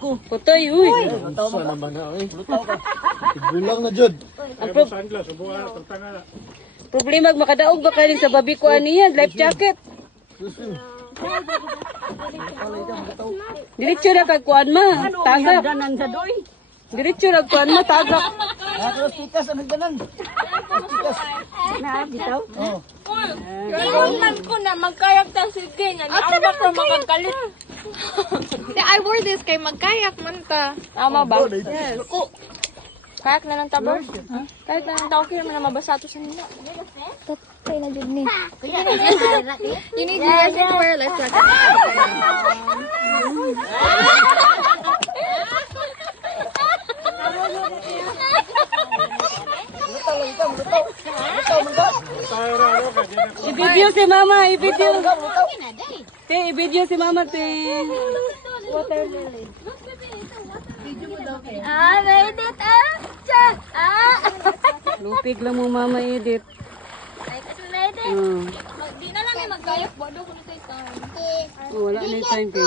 Putoy, uy. Sa naman na eh. Igulang na jud. Ang problema, makadaog ba kayo sa babi ko niya, life jacket. Diretso na kagkuan ma, tagak. Diretso na kagkuan ma, tagak. Tikas ang nagdanan. Na, bitaw? Oh. Naman ko na magkayak ta sige nga. Ang bako makakalit. I wore this kay magkayak man ta. Tama ba? Yes. Kayak na lang tabo? Kayak na lang tao kaya man mabasa to sa nila. Tatay na jud ni. You need to wear life jacket. I-video si mama, i-video. Te, i-video si mama, te. Made it Lupig lang mo mama, edit. Made it. Di na lang ay magkayak bodo ko nito ito. Wala na yung time, te.